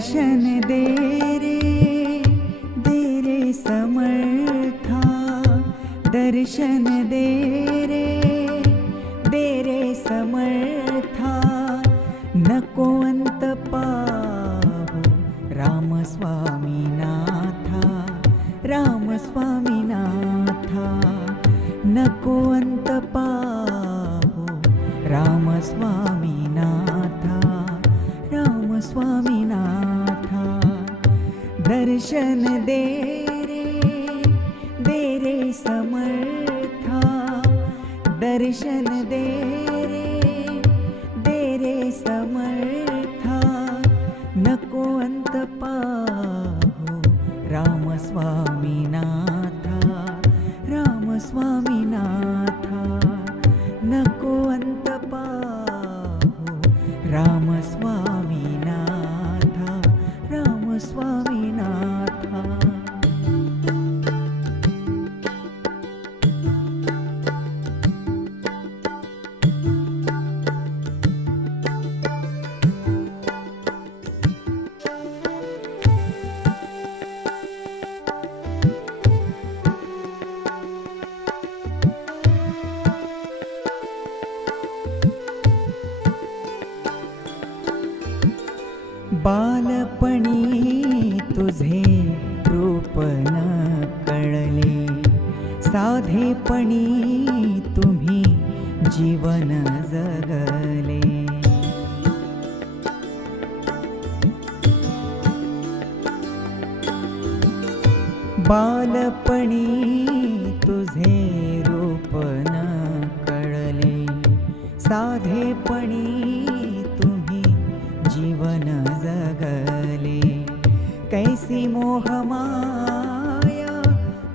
दर्शन दे रे समर्था, दर्शन दे रे समर्था, नको अंत पाहू राम स्वामी नाथा, राम स्वामी नाथा, नको अंत पाहू राम स्वामी नाथा, राम स्वामी नाथा, दर्शन दे रे समर्था, दर्शन दे रे समर्था, नको अंत पाहू राम स्वामी नाथा, राम स्वामी नाथा, नको अंत पाहू राम स्वामी नाथा, राम स्वामी नाथा. बालपणी तुझे रूप न कळले, साधेपणी तुम्ही जीवन जगले. बालपणी तुझे रूप न कळले, साधेपणी तुम्ही जीवन जगले. कैसी मोहमाया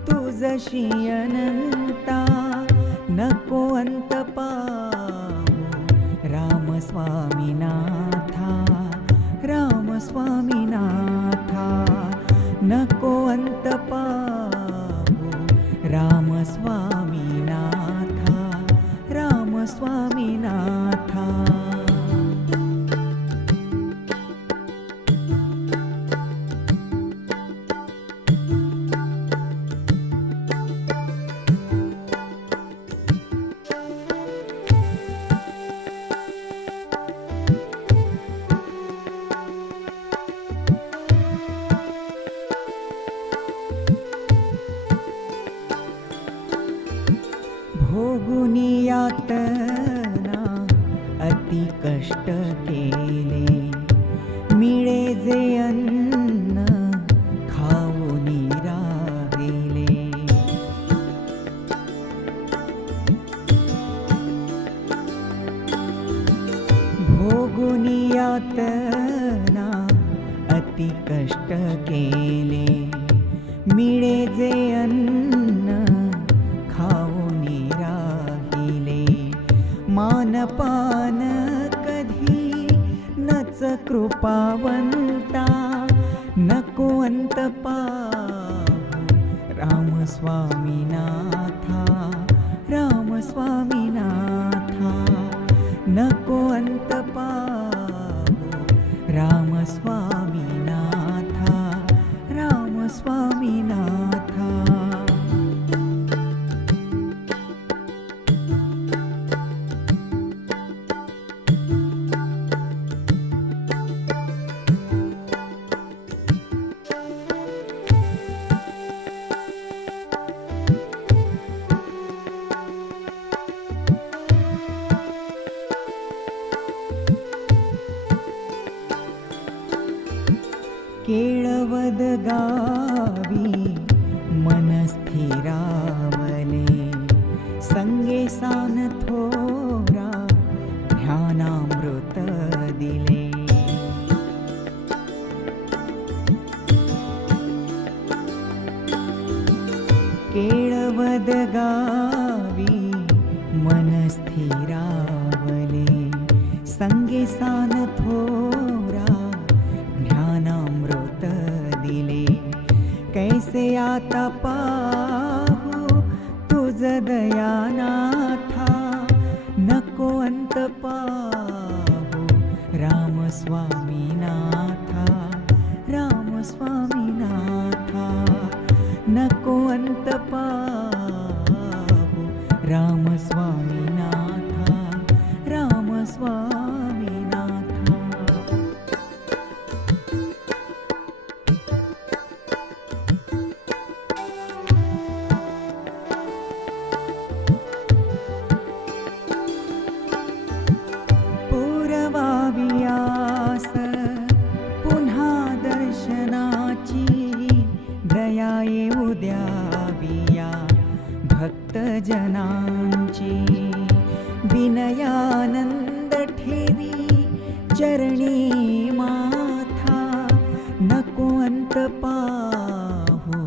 तुझशी अनंता, नको अंत पाहू राम स्वामी नाथा, राम स्वामी नाथा, नको अंत पाहू राम स्वामी नाथा, राम स्वामी नाथा. भोगुनी यातना अति कष्ट केले, मिळे जे अन्न खाऊनी राहिले. भोगुनी यातना अति कष्ट केले, मिळे जे अन्न खाऊनी राहिले. मानपान कधी नच कृपावंता, नको अंत पाहू राम स्वामी नाथा, राम स्वामी नाथा, नको अंत पाहू राम स्वामी नाथा, राम स्वामी नाथा. केळवद गावी मन स्थिरावले, संगे सान थोरा ध्यानामृत दिले. केळवद गावी मन स्थिरावले, संगे सान थोरा ध्यानामृत दिले. कैसे आता पाहू तुझ दयानाथा, नको अंत पाहू राम स्वामी नाथा, स्वामीनाथा, राम स्वामीनाथा. पुरवावियास पुन्हा दर्शनाची, दया येऊ द्याविया भक्तजनांची. विनयानंद ठेवी चरणी माथा, नको अंत पाहू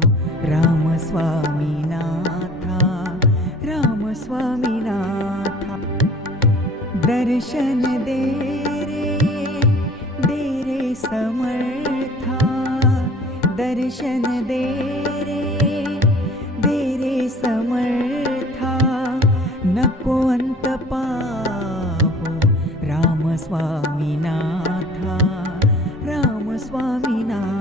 राम स्वामीनाथा, राम स्वामीनाथा. दर्शन दे रे समर्था, दर्शन दे रे समर्था. नको अंत पाहू राम स्वामीनाथा, राम स्वामीनाथा.